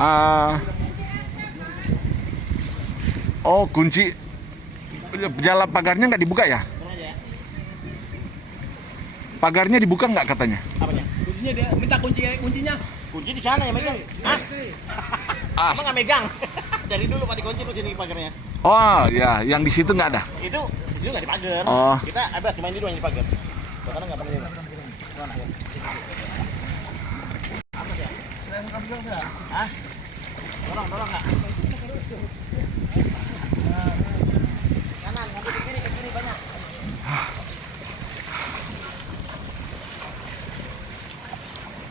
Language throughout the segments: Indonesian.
Ah, oh, kunci jalan pagarnya nggak dibuka ya? Pagarnya dibuka nggak katanya? Apanya? Kuncinya dia minta kuncinya. Kunci di sana ya megang. Hah? Emang nggak megang? Dari dulu Pak dikunci tuh sini pagarnya. Oh ya, yang di situ nggak ada. Itu nggak dipagar. Oh. Kita abis cuma ini doang yang dipagar. Karena nggak pernah. Hah? Tolong nggak? Kanan, ngambil ke kiri banyak.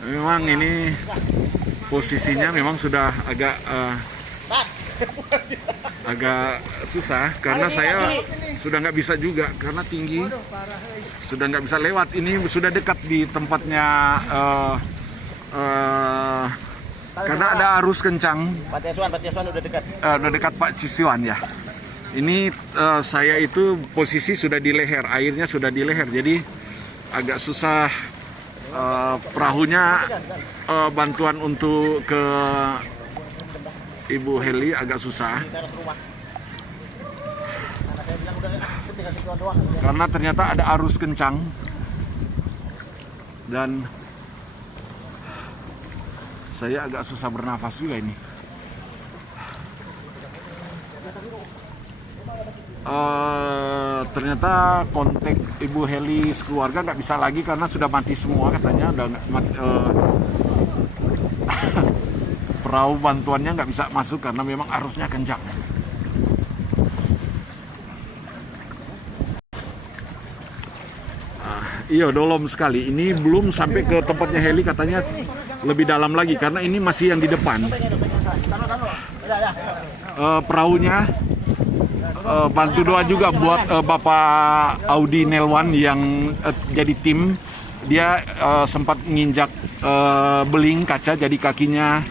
Memang ini posisinya memang sudah agak susah karena saya sudah nggak bisa juga karena tinggi, sudah nggak bisa lewat. Ini sudah dekat di tempatnya karena ada arus kencang. Pak Tiasuan udah dekat. Udah dekat Pak Cisiwan ya. Ini saya itu posisi sudah di leher, airnya sudah di leher, jadi agak susah. Perahunya bantuan untuk ke Ibu Heli agak susah karena ternyata ada arus kencang dan saya agak susah bernafas juga ini. Ternyata kontak Ibu Heli sekeluarga nggak bisa lagi karena sudah mati semua katanya, udah mati, perahu bantuannya nggak bisa masuk karena memang arusnya kencang. Iya, dolom sekali. Ini belum sampai ke tempatnya Heli, katanya lebih dalam lagi karena ini masih yang di depan. Perahunya bantu doa juga buat Bapak Audi Nelwan yang jadi tim. Dia sempat menginjak beling kaca, jadi kakinya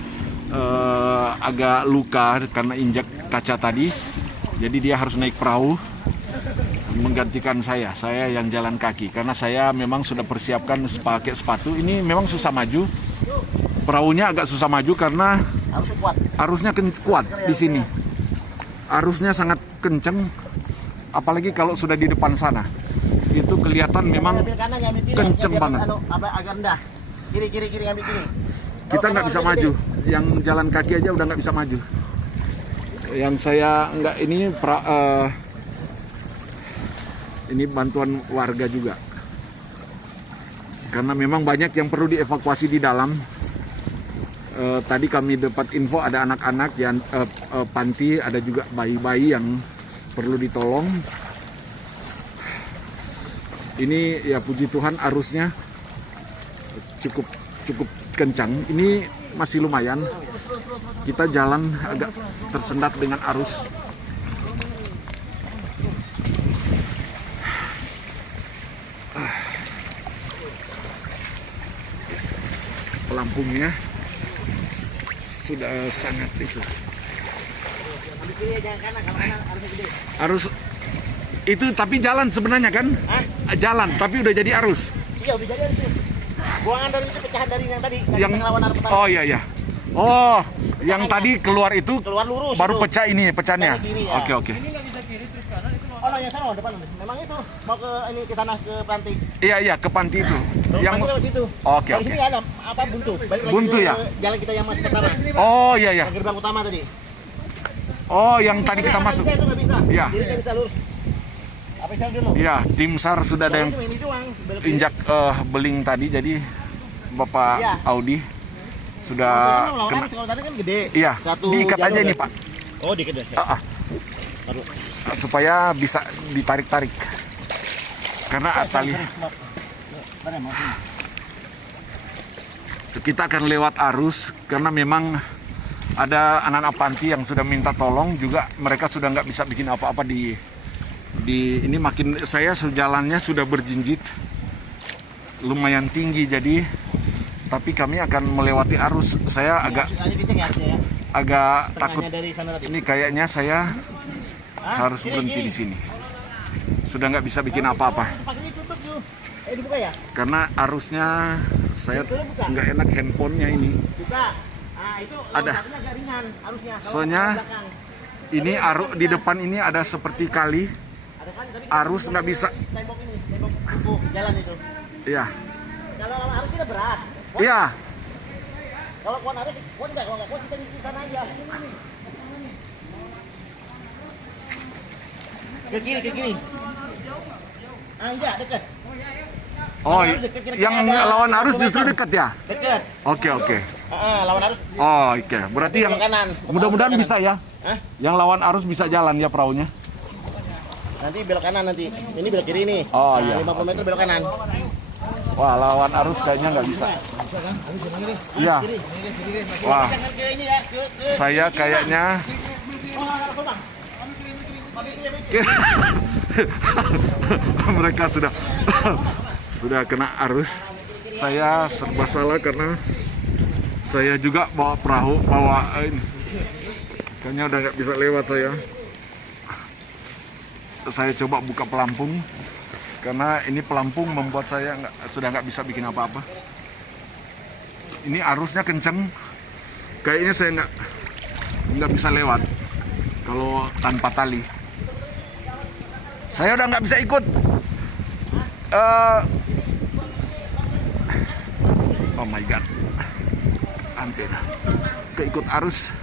agak luka karena injak kaca tadi. Jadi dia harus naik perahu menggantikan saya yang jalan kaki karena saya memang sudah persiapkan pakai sepatu. Ini memang susah maju, perahunya agak susah maju karena arusnya kuat di sini. Arusnya sangat kenceng, apalagi kalau sudah di depan sana. Itu kelihatan memang kenceng banget. Agak rendah. Kiri ambil kiri. Kita nggak bisa maju. Yang jalan kaki aja udah nggak bisa maju. Yang saya nggak ini bantuan warga juga. Karena memang banyak yang perlu dievakuasi di dalam. Tadi kami dapat info ada anak-anak yang panti, ada juga bayi-bayi yang perlu ditolong. Ini ya puji Tuhan arusnya cukup kencang. Ini masih lumayan. Kita jalan agak tersendat dengan arus. Pelampungnya sudah sangat itu. Arus itu tapi jalan sebenarnya kan? Hah? Jalan tapi udah jadi arus. Iya udah jadi arus. Buangan dari itu pecahan dari yang tadi. Yang oh iya. Oh, yang tadi keluar itu keluar lurus. Baru itu. pecah ini pecahnya. Ya. Oke. Ini nggak bisa kiri terus kanan itu. Oh, yang sana depan. Memang itu mau ke sana ke panti. Iya ke panti itu. Yang situ. Oke. Di sini ada apa buntu. Balik lagi buntu ya. Jalan kita yang masuk pertama. Oh iya. Gerbang utama tadi. Oh, yang tadi kita masuk. Iya. Jadi bisa lurus. Apa sih dulu? Iya, tim SAR sudah ada yang injak beling tadi, jadi Bapak Audi sudah kena. Tadi kan gede. Iya, diikat aja ini Pak. Oh, diikat ya. Supaya bisa ditarik-tarik. Karena tali. Kita akan lewat arus karena memang ada anak-anak panti yang sudah minta tolong juga, mereka sudah nggak bisa bikin apa-apa di ini. Makin saya jalannya sudah berjinjit lumayan tinggi, jadi tapi kami akan melewati arus. Saya agak takut ini, kayaknya saya harus berhenti di sini, sudah nggak bisa bikin apa-apa karena arusnya. Saya nggak enak handphonenya ini Ah, itu Ada. loncatnya agak ringan harusnya. Kalau Soalnya di belakang. ini arus di depan ini ada seperti kali. Ada kan, tapi Arus nggak bisa. tembok ini, tembok kuku jalan itu. Iya. Kalau lawan arus kita berat. Iya. Kalau kuat arus, kuat enggak? Kalau nggak kuat kita di sana aja. Ke kiri. Ah, enggak, dekat. Oh, yang lawan arus justru dekat ya? Dekat. Oke. Lawan arus. Oh, oke. Berarti yang Belok kanan. mudah-mudahan Belok bisa ya. Hah? Yang lawan arus bisa jalan ya perahunya. Nanti belok kanan nanti. Ini belok kiri nih. Oh, iya. 50 meter belok kanan. Wah, lawan arus kayaknya nggak bisa. Bisa kan? Arus yang kiri. Iya. Kiri. Wah, Jangan ke ini ya, ke saya kayaknya mereka sudah kena arus. Saya serba salah karena saya juga bawa perahu, ini. Kayaknya udah nggak bisa lewat saya. Saya coba buka pelampung karena ini pelampung membuat saya sudah nggak bisa bikin apa-apa. Ini arusnya kenceng, kayaknya saya nggak bisa lewat kalau tanpa tali. Saya udah nggak bisa ikut. Oh my god, hampir keikut arus.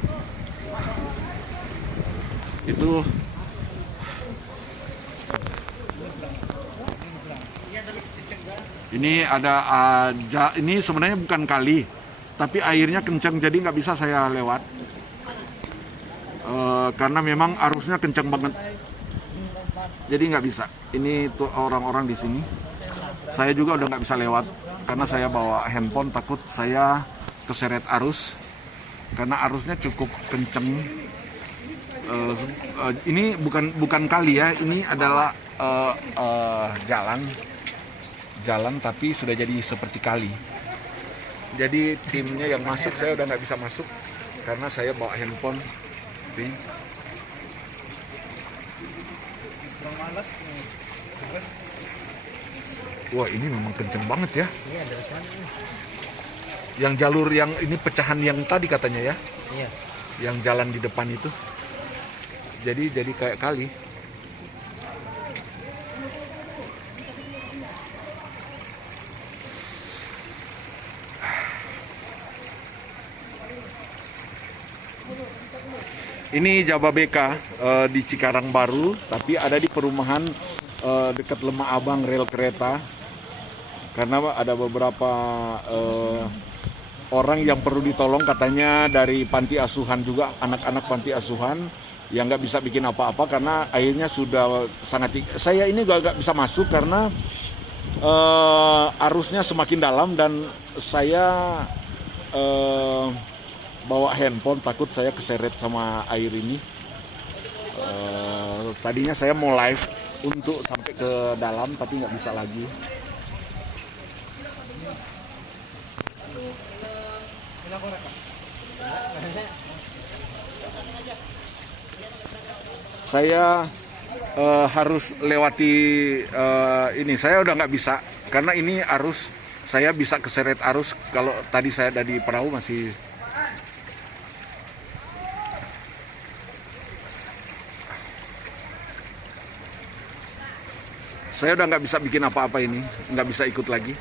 Itu ini ini sebenarnya bukan kali, tapi airnya kencang jadi nggak bisa saya lewat. Karena memang arusnya kencang banget. Jadi nggak bisa. Ini tuh orang-orang di sini. Saya juga udah nggak bisa lewat karena saya bawa handphone, takut saya keseret arus karena arusnya cukup kenceng. Ini bukan kali ya, ini adalah jalan tapi sudah jadi seperti kali. Jadi timnya yang masuk saya udah nggak bisa masuk karena saya bawa handphone. Wah, ini memang kenceng banget ya. Iya, dari sana. Yang jalur yang ini pecahan yang tadi katanya ya. Iya. Yang jalan di depan itu. Jadi kayak kali. Ini Jababeka di Cikarang Baru, tapi ada di perumahan dekat Lemah Abang rel kereta. Karena ada beberapa orang yang perlu ditolong katanya dari panti asuhan juga, anak-anak panti asuhan yang nggak bisa bikin apa-apa karena airnya sudah sangat tinggi. Saya ini nggak bisa masuk karena arusnya semakin dalam dan saya bawa handphone, takut saya keseret sama air ini. Tadinya saya mau live untuk sampai ke dalam tapi nggak bisa lagi. Saya harus lewati ini. Saya udah nggak bisa karena ini arus. Saya bisa keseret arus. Kalau tadi saya ada di perahu masih. Saya udah nggak bisa bikin apa-apa ini, nggak bisa ikut lagi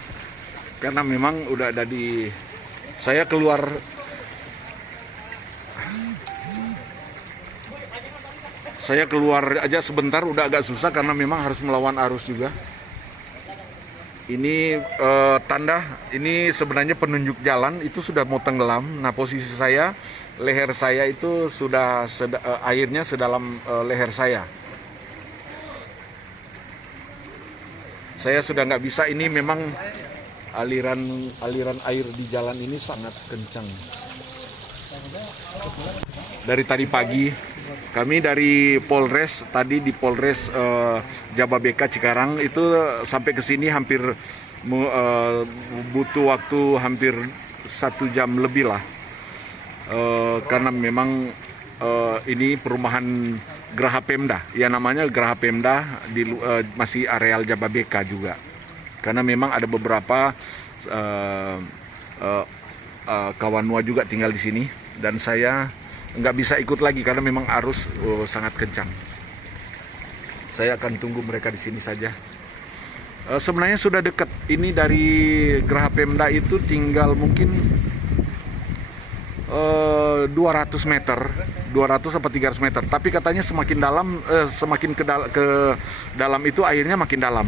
karena memang udah ada di. Saya keluar. Saya keluar aja sebentar udah agak susah karena memang harus melawan arus juga. Ini tanda, ini sebenarnya penunjuk jalan itu sudah mau tenggelam. Nah, posisi saya, leher saya itu sudah airnya sedalam leher saya. Saya sudah nggak bisa, ini memang aliran air di jalan ini sangat kencang. Dari tadi pagi, kami dari Polres, tadi di Polres Jababeka Cikarang itu sampai ke sini hampir butuh waktu hampir 1 jam lebih lah. Karena memang ini perumahan Geraha Pemda, ya namanya Geraha Pemda di masih areal Jababeka juga. Karena memang ada beberapa kawan Noah juga tinggal di sini, dan saya nggak bisa ikut lagi karena memang arus sangat kencang. Saya akan tunggu mereka di sini saja. Sebenarnya sudah dekat. Ini dari Geraha Pemda itu tinggal mungkin 200 meter, 200 atau 300 meter. Tapi katanya semakin dalam, semakin ke dalam itu airnya makin dalam.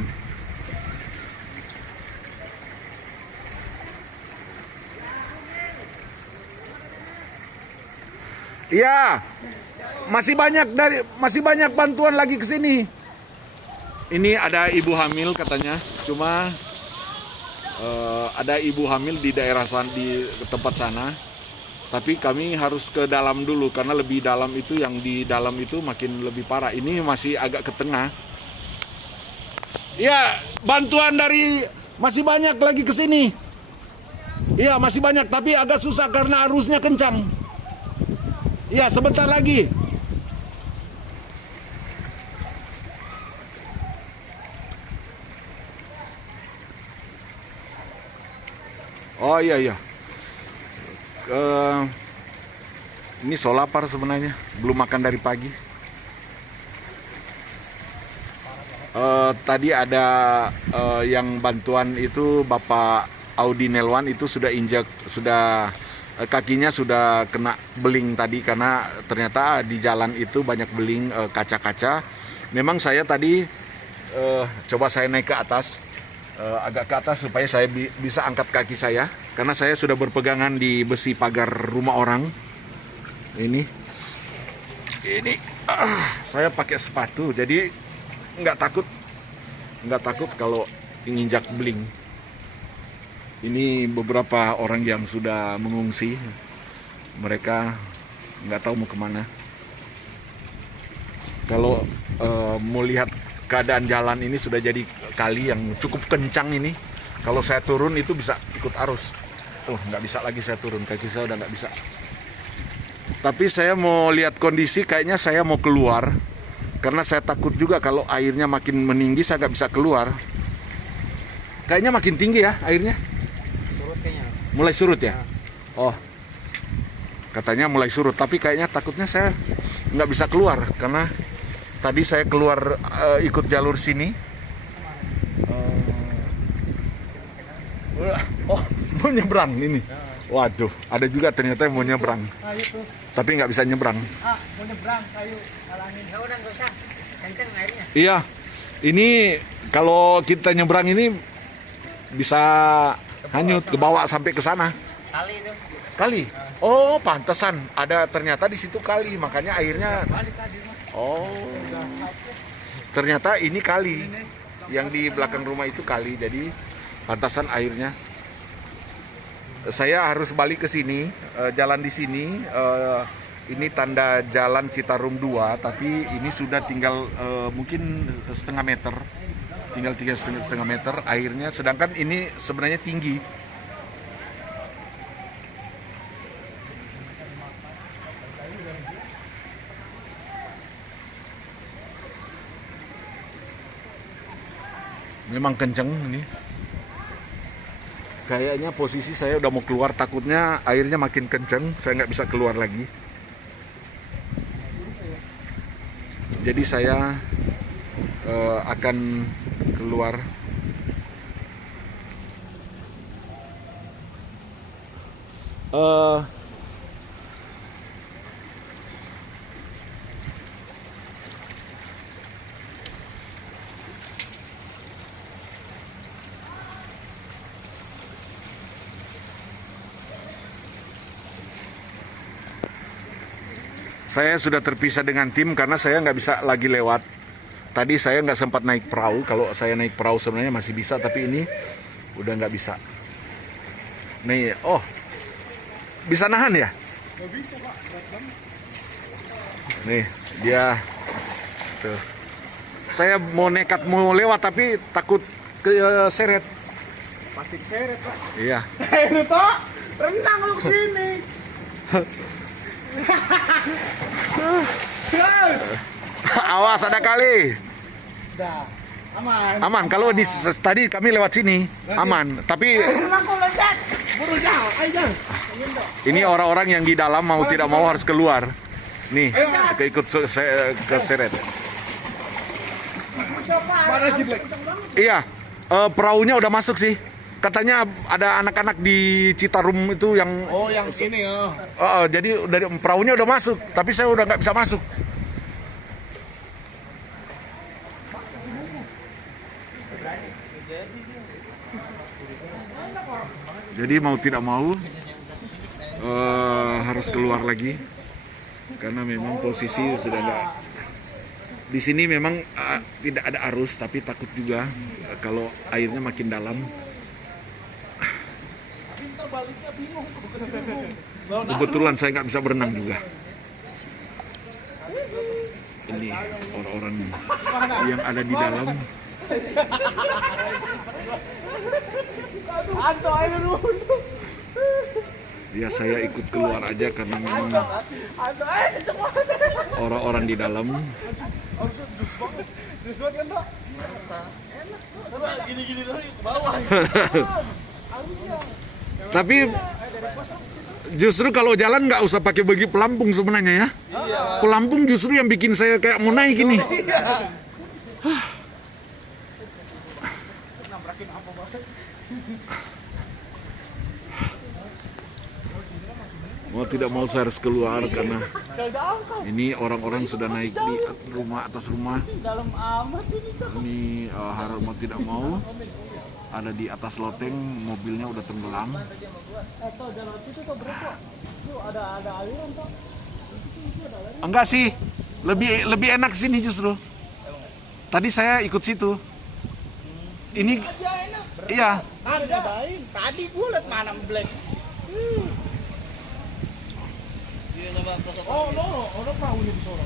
Iya, masih banyak bantuan lagi ke sini. Ini ada ibu hamil katanya, cuma ada ibu hamil di daerah di tempat sana. Tapi kami harus ke dalam dulu karena lebih dalam itu, yang di dalam itu makin lebih parah. Ini masih agak ke tengah. Iya, bantuan dari masih banyak lagi ke sini. Iya, masih banyak tapi agak susah karena arusnya kencang. Iya, sebentar lagi. Oh iya iya. Ini so lapar sebenarnya, belum makan dari pagi. Tadi ada yang bantuan itu Bapak Audi Nelwan itu sudah kakinya sudah kena beling tadi karena ternyata di jalan itu banyak beling kaca-kaca. Memang saya tadi coba saya naik ke atas, agak ke atas supaya saya bisa angkat kaki saya karena saya sudah berpegangan di besi pagar rumah orang. Ini saya pakai sepatu jadi nggak takut kalau nginjak beling. Ini beberapa orang yang sudah mengungsi, mereka nggak tahu mau kemana. Kalau mau lihat keadaan jalan ini sudah jadi kali yang cukup kencang ini. Kalau saya turun itu bisa ikut arus. Nggak bisa lagi saya turun, kaki saya udah nggak bisa. Tapi saya mau lihat kondisi, kayaknya saya mau keluar. Karena saya takut juga kalau airnya makin meninggi saya nggak bisa keluar. Kayaknya makin tinggi ya airnya. Mulai surut ya? Oh, katanya mulai surut. Tapi kayaknya takutnya saya nggak bisa keluar karena tadi saya keluar ikut jalur sini. Oh, mau nyebrang ini. Waduh, ada juga ternyata yang mau nyebrang. Tapi nggak bisa nyebrang. Mau nyebrang, kayu halangin. Udah nggak usah, kenceng airnya. Iya, ini kalau kita nyebrang ini bisa hanyut ke bawah sampai ke sana. Kali itu. Kali. Oh, pantesan ada ternyata di situ kali, makanya airnya. Oh. Ternyata ini kali. Yang di belakang rumah itu kali, jadi pantasan airnya. Saya harus balik ke sini, jalan di sini. Ini tanda jalan Citarum 2, tapi ini sudah tinggal mungkin setengah meter. Tinggal 3,5 meter airnya, sedangkan ini sebenarnya tinggi. Memang kenceng ini. Kayaknya posisi saya udah mau keluar, takutnya airnya makin kenceng, saya nggak bisa keluar lagi. Jadi saya akan keluar. Saya sudah terpisah dengan tim karena saya nggak bisa lagi lewat. Tadi saya nggak sempat naik perahu. Kalau saya naik perahu sebenarnya masih bisa, tapi ini udah nggak bisa. Nih, oh, bisa nahan ya? Nggak bisa, Pak. Nih, dia. Tuh. Saya mau nekat mau lewat tapi takut ke seret. Pasti seret, Pak. Iya. Itu toh, renang lu kesini. Awas ada kali. Udah, aman. Aman. Kalau tadi kami lewat sini, aman. Tapi Renang kok lezat. Ini orang-orang yang di dalam mau tidak mau harus keluar. Nih, keikut keseret. Mana sih Black? Iya, perahunya udah masuk sih. Katanya ada anak-anak di Citarum itu yang... Oh, yang ini ya. Jadi dari perahunya udah masuk, tapi saya udah nggak bisa masuk. Jadi mau tidak mau harus keluar lagi karena memang posisi sudah nggak. Di sini memang tidak ada arus, tapi takut juga kalau airnya makin dalam. Kebetulan saya nggak bisa berenang juga. Ini orang-orang yang ada di dalam. Ya saya ikut keluar aja karena memang orang-orang di dalam. Tapi justru kalau jalan nggak usah pakai bagi pelampung sebenarnya ya. Pelampung justru yang bikin saya kayak mau naik ini. Mau tidak mau saya harus keluar karena ini orang-orang sudah naik di rumah atas rumah. Ini harus mau tidak mau ada di atas loteng, mobilnya udah tenggelam. Enggak sih, lebih enak sini justru. Tadi saya ikut situ. Ini iya. Tadi gue liat mana Black. Oh, perahu ini di sana.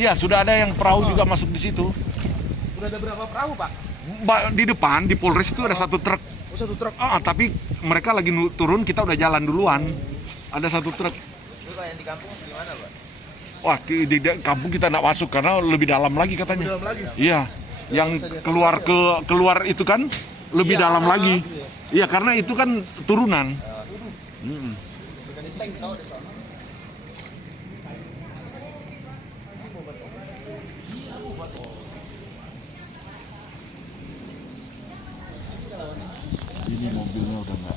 Iya, sudah ada yang perahu juga masuk di situ. Udah ada berapa perahu, Pak? Di depan di Polres itu ada satu truk. Oh, satu truk. Tapi mereka lagi turun, kita udah jalan duluan. Ada satu truk. Itu yang di kampung gimana, Pak? Wah, di kampung kita nggak masuk karena lebih dalam lagi katanya. Lebih dalam lagi? Iya, yang keluar itu kan lebih dalam lagi. Iya, karena itu kan turunan. Ini mobilnya udah nggak.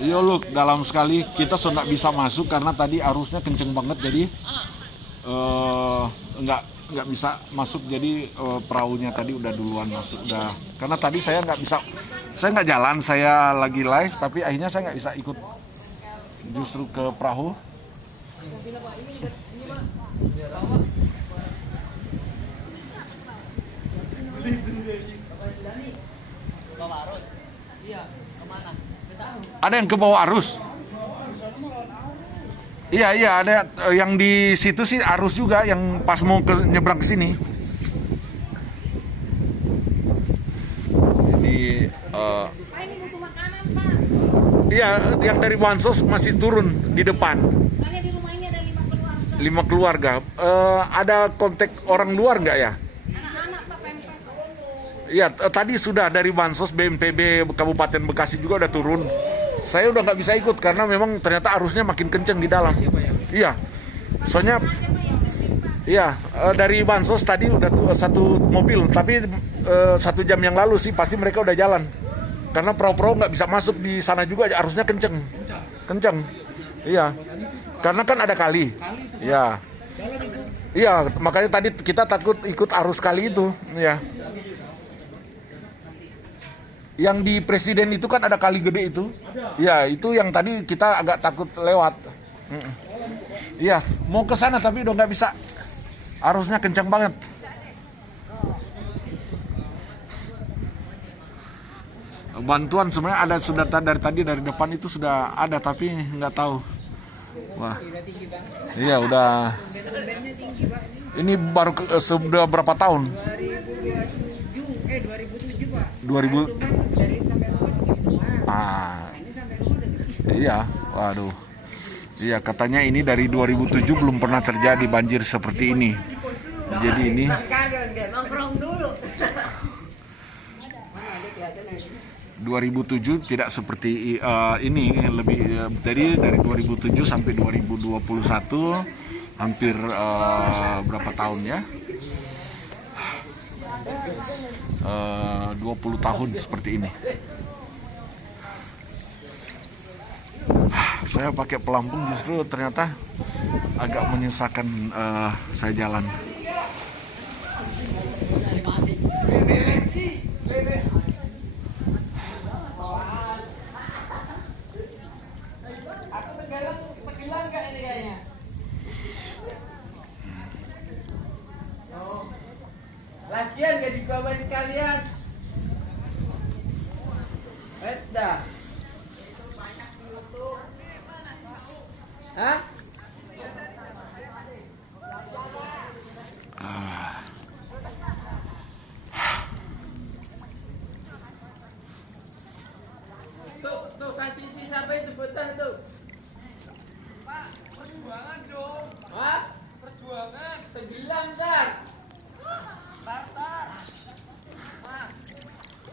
Iya loh, dalam sekali kita sudah nggak bisa masuk karena tadi arusnya kenceng banget, jadi nggak bisa masuk. Jadi perahunya tadi udah duluan masuk udah. Karena tadi saya nggak jalan, saya lagi live, tapi akhirnya saya nggak bisa ikut justru ke perahu. Ada yang ke bawah arus. Iya ada yang di situ sih arus juga yang pas mau nyebrang ke sini. Ini iya yang dari Wansos masih turun di depan. Di rumah ini ada 5 5 keluarga. keluarga. Ada kontak orang luar nggak ya? Anak-anak Pak Pempes. Iya, tadi sudah dari Bansos BNPB Kabupaten Bekasi juga udah turun. Saya udah nggak bisa ikut karena memang ternyata arusnya makin kenceng di dalam. Iya, soalnya iya dari Bansos tadi udah satu mobil, tapi 1 jam yang lalu sih pasti mereka udah jalan. Karena perahu-perahu nggak bisa masuk di sana juga, arusnya kenceng. Iya, karena kan ada kali. Iya. Iya, makanya tadi kita takut ikut arus kali itu, ya. Yang di Presiden itu kan ada kali gede itu. Ya, itu yang tadi kita agak takut lewat. Iya, mau ke sana tapi udah nggak bisa. Arusnya kencang banget. Bantuan sebenarnya ada sudah dari tadi dari depan itu sudah ada tapi nggak tahu. Wah, iya udah. Ini baru sudah berapa tahun? 2007 Pak. 2000. Dari sampai rumah segini semua. Ini sampai rumah udah segini. Iya, waduh. Iya, katanya ini dari 2007 belum pernah terjadi banjir seperti ini. Jadi ini Nongkrong dulu. 2007 tidak seperti ini, lebih jadi dari 2007 sampai 2021 hampir berapa tahun ya? 20 tahun seperti ini. Saya pakai pelampung justru ternyata agak menyusahkan saya jalan. Lagian gak dibawain sekalian. Dah. Hah? Tuh kasih isi sampai itu bocah tuh. Pak, perjuangan dong. Hah? Perjuangan. Tenggelam ntar.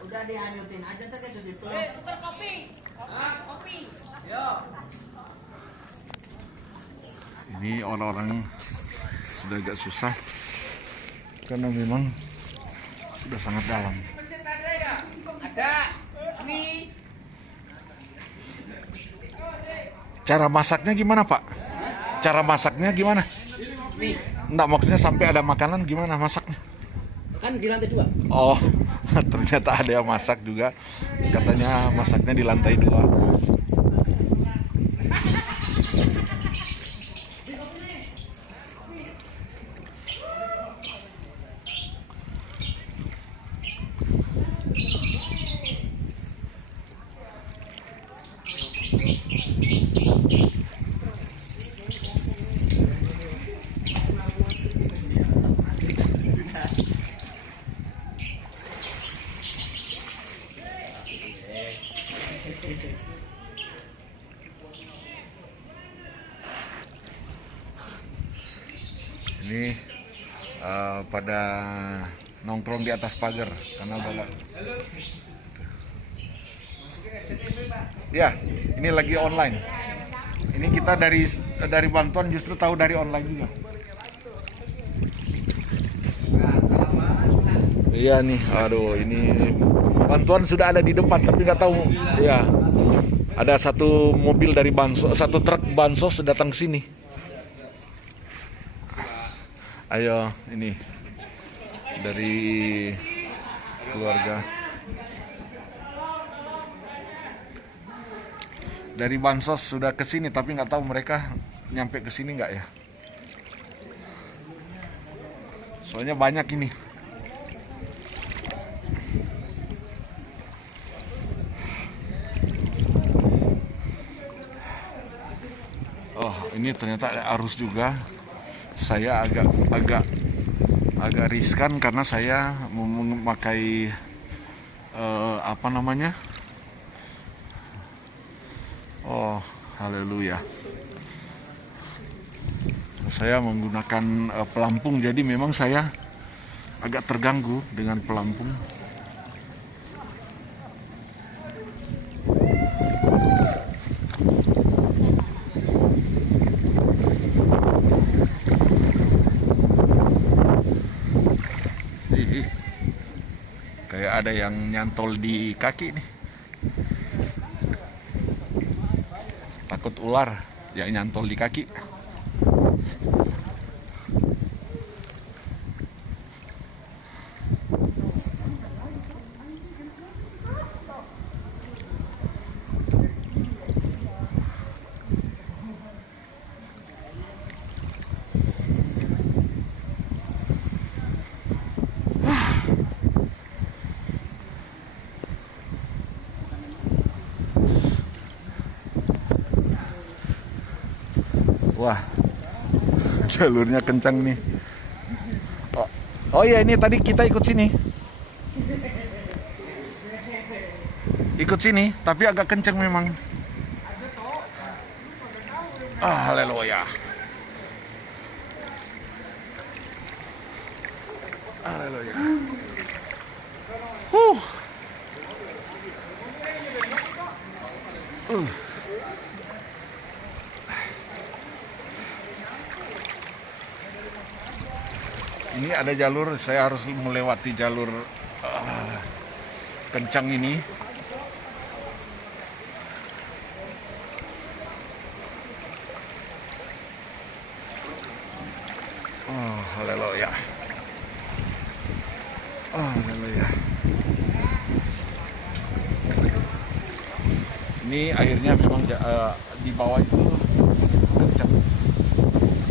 Udah dihanyutin aja tuh ke situ. Tukar kopi. Kopi. Yo. Ini orang-orang sudah agak susah karena memang sudah sangat dalam. Ada. Nih. Cara masaknya gimana, Pak? Cara masaknya gimana? Nih. Enggak, maksudnya sampai ada makanan gimana masaknya? Kan di lantai 2. Oh, ternyata ada yang masak juga. Katanya masaknya di lantai 2. Ini pada nongkrong di atas pagar karena balap. Ya, ini lagi online. Ini kita dari bantuan justru tahu dari online juga. Iya nih, aduh ini bantuan sudah ada di depan tapi nggak tahu. Ya, ada satu mobil dari bansos, satu truk bansos datang ke sini. Ayo, ini dari keluarga. Dari bansos sudah ke sini tapi nggak tahu mereka nyampe ke sini nggak ya. Soalnya banyak ini. Oh, ini ternyata ada arus juga. Saya agak riskan karena saya memakai apa namanya? Oh, haleluya. Saya menggunakan pelampung, jadi memang saya agak terganggu dengan pelampung. Kayak ada yang nyantol di kaki nih. Takut ular yang nyantol di kaki. Wah, jalurnya kencang nih. Oh iya, ini tadi kita ikut sini. Ikut sini, tapi agak kencang memang. Ah, haleluya. Haleluya. Ini ada jalur, saya harus melewati jalur kencang ini. Oh, haleluya. Oh, haleluya. Ini airnya memang di bawah itu kencang.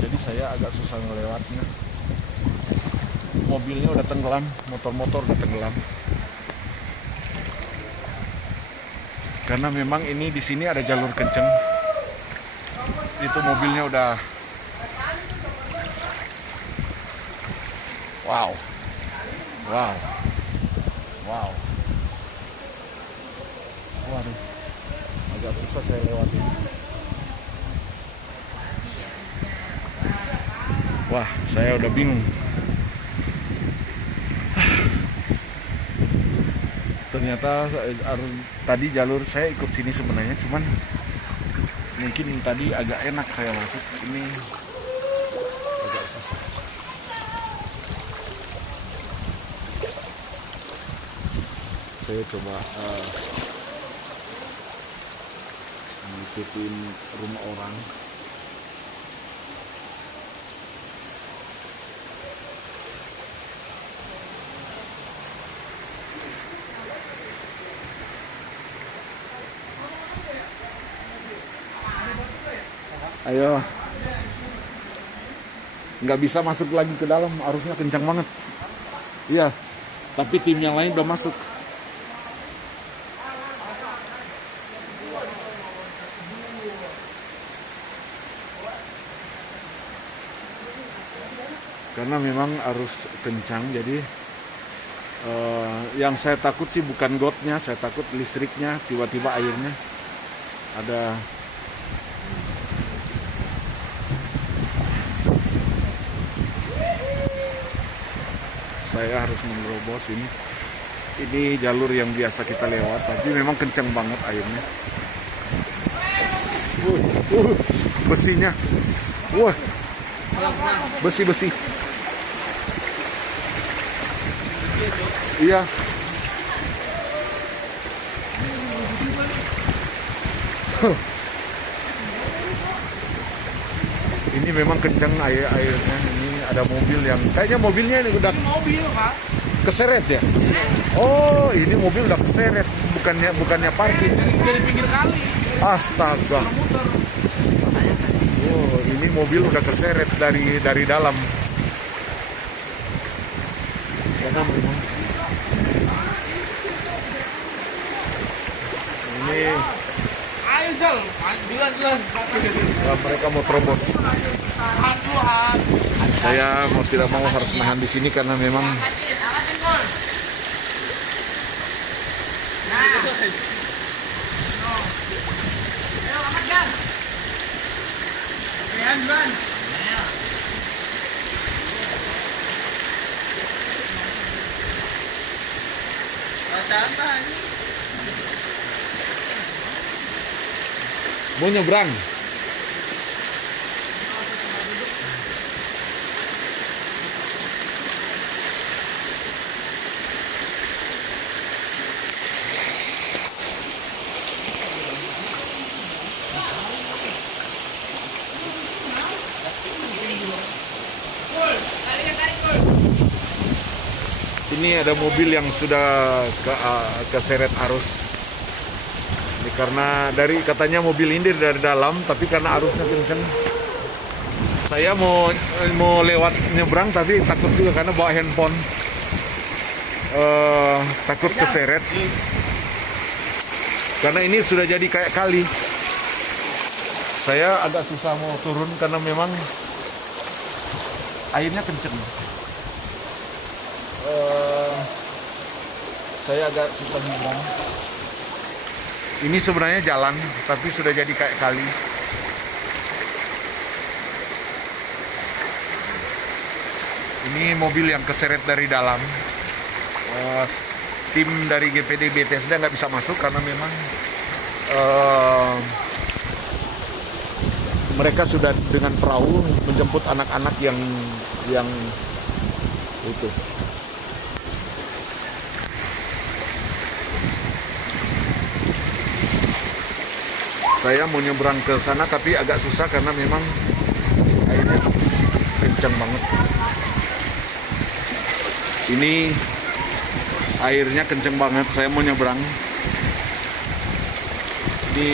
Jadi saya agak susah melewatnya. Mobilnya udah tenggelam, motor-motor udah tenggelam. Karena memang ini di sini ada jalur kencang. Itu mobilnya udah. Wow. Wow. Wow. Waduh. Agak susah saya lewatin. Wah, saya udah bingung. Ternyata tadi jalur saya ikut sini sebenarnya, cuman mungkin tadi agak enak saya masuk, ini agak susah. Saya coba ngikutin rumah orang. Ayo, nggak bisa masuk lagi ke dalam, arusnya kencang banget. Iya, tapi tim yang lain udah masuk. Karena memang arus kencang, jadi yang saya takut sih bukan gotnya, saya takut listriknya, tiba-tiba airnya ada. Saya harus menerobos ini. Ini jalur yang biasa kita lewat, tapi memang kencang banget airnya. Besinya, wah, besi. Iya. Ini memang kencang airnya. Ini ada mobil yang kayaknya mobilnya ini udah Pak. keseret ya. Oh, ini mobil udah keseret, bukannya parkir. Dari pinggir kali. Astaga. Oh, ini mobil udah keseret dari dalam. Karena memang ini Ayo Jal, jalan. mereka mau terobos. Saya mau tidak mau harus nahan di sini karena memang mau nyebrang. Ini ada mobil yang sudah keseret arus. Ini karena katanya mobil ini dari dalam, tapi karena arusnya kencang. Saya mau lewat nyebrang, tapi takut juga karena bawa handphone. Takut keseret. Karena ini sudah jadi kayak kali. Saya agak susah mau turun karena memang airnya kenceng. Saya agak susah nyebrang. Ini sebenarnya jalan, tapi sudah jadi kayak kali. Ini mobil yang keseret dari dalam. Tim dari GPD BTSD nggak bisa masuk karena memang mereka sudah dengan perahu menjemput anak-anak yang itu. Saya mau nyebrang ke sana tapi agak susah karena memang airnya kencang banget. Ini airnya kencang banget, saya mau nyebrang. Ini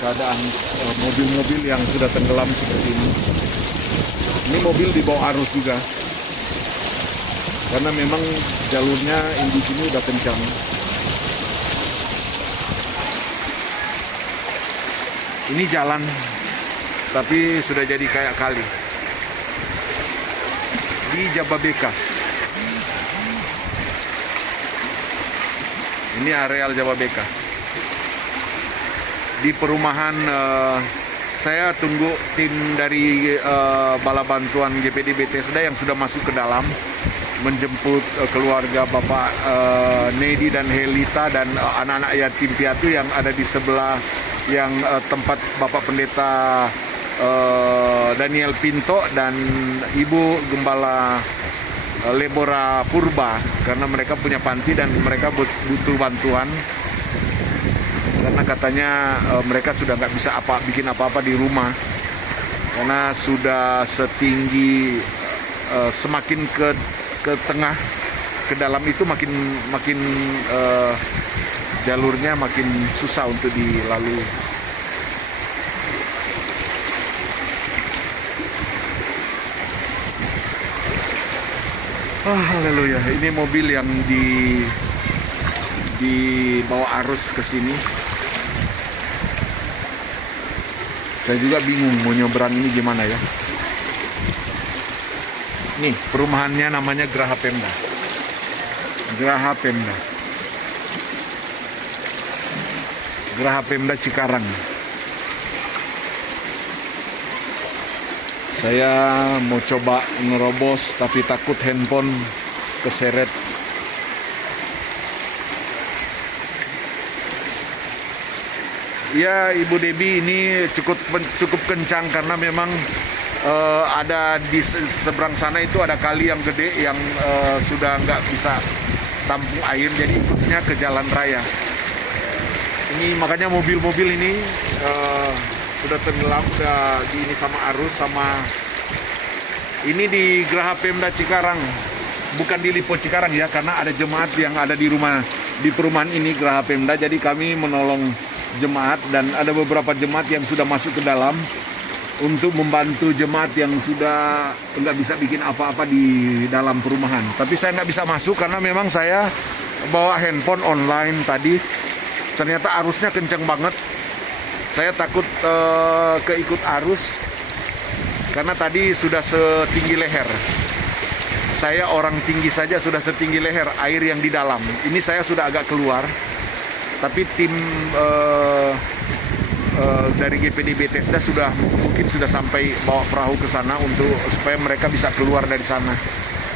keadaan mobil-mobil yang sudah tenggelam seperti ini. Ini mobil di bawah arus juga, karena memang jalurnya di sini udah kencang. Ini jalan, tapi sudah jadi kayak kali. Di Jababeka. Ini areal Jababeka. Di perumahan, saya tunggu tim dari Bala Bantuan GPD BTSD yang sudah masuk ke dalam menjemput keluarga Bapak Nedi dan Helita dan anak-anak yatim piatu yang ada di sebelah yang tempat Bapak Pendeta Daniel Pinto dan Ibu Gembala Lebora Purba, karena mereka punya panti dan mereka butuh bantuan karena katanya mereka sudah nggak bisa bikin apa-apa di rumah karena sudah setinggi semakin ke tengah ke dalam itu makin jalurnya makin susah untuk dilalui. Haleluya. Ini mobil yang dibawa arus ke sini. Saya juga bingung mau nyebrang ini gimana ya. Nih, perumahannya namanya Graha Pemda. Graha Pemda. Graha Pemda Cikarang. Saya mau coba nerobos tapi takut handphone keseret. Ya, Ibu Debi, ini cukup kencang karena memang ada di seberang sana itu ada kali yang gede yang sudah nggak bisa tampung air, jadi ikutnya ke jalan raya. Ini makanya mobil-mobil ini sudah tenggelam, sudah ini sama arus sama ini di Graha Pemda Cikarang, bukan di Lipo Cikarang ya, karena ada jemaat yang ada di perumahan ini Graha Pemda, jadi kami menolong jemaat dan ada beberapa jemaat yang sudah masuk ke dalam untuk membantu jemaat yang sudah nggak bisa bikin apa-apa di dalam perumahan. Tapi saya nggak bisa masuk karena memang saya bawa handphone online tadi. Ternyata arusnya kencang banget. Saya takut keikut arus karena tadi sudah setinggi leher. Saya orang tinggi saja sudah setinggi leher, air yang di dalam. Ini saya sudah agak keluar. Tapi tim dari GPD BTSD mungkin sudah sampai bawa perahu ke sana untuk supaya mereka bisa keluar dari sana,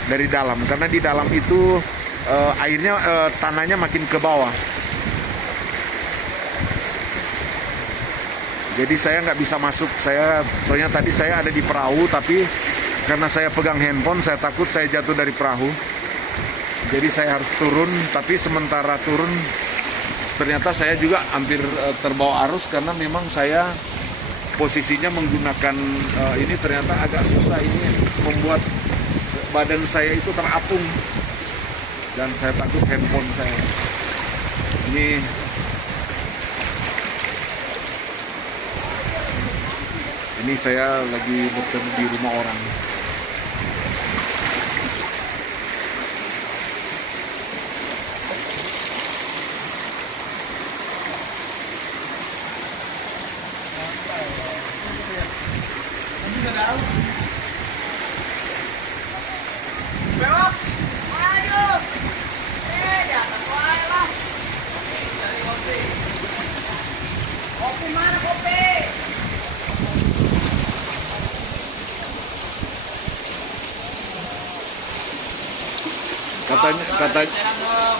dari dalam. Karena di dalam itu airnya tanahnya makin ke bawah. Jadi saya nggak bisa masuk. Soalnya tadi saya ada di perahu, tapi karena saya pegang handphone, saya takut saya jatuh dari perahu. Jadi saya harus turun. Tapi sementara turun, ternyata saya juga hampir terbawa arus karena memang saya posisinya menggunakan ini ternyata agak susah. Ini membuat badan saya itu terapung dan saya takut handphone saya. Ini saya lagi bertemu di rumah orang.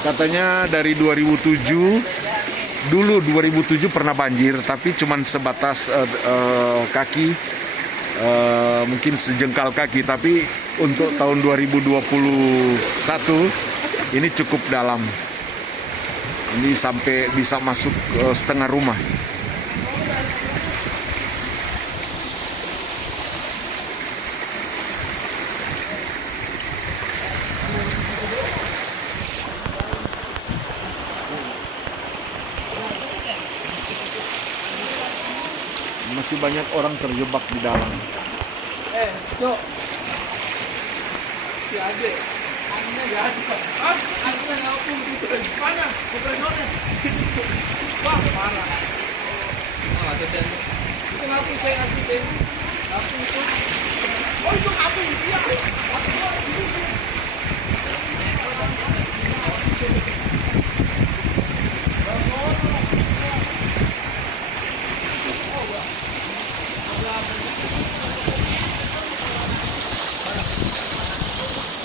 Katanya dari 2007, dulu 2007 pernah banjir, tapi cuman sebatas kaki, mungkin sejengkal kaki. Tapi untuk tahun 2021 ini cukup dalam. Ini sampai bisa masuk setengah rumah. Masih banyak orang terjebak di dalam. Cok. Si Ade. Anginnya nggak ada. Hah? Anginnya ngapung situ. Mana? Kompresornya. Wah, parah. Oh, ada sendok. Itu ngapung saya ngasih sendok. Ngapung itu. Oh, itu ngapung. Iya.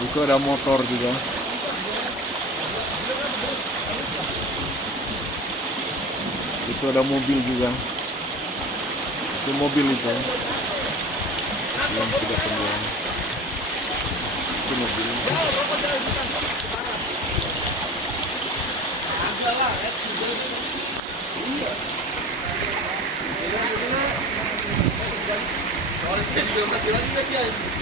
Itu ada motor juga. Itu ada mobil juga. Itu mobil itu yang sudah tenggelam. Itu mobil. Kalau jadi mati lagi nggak sih?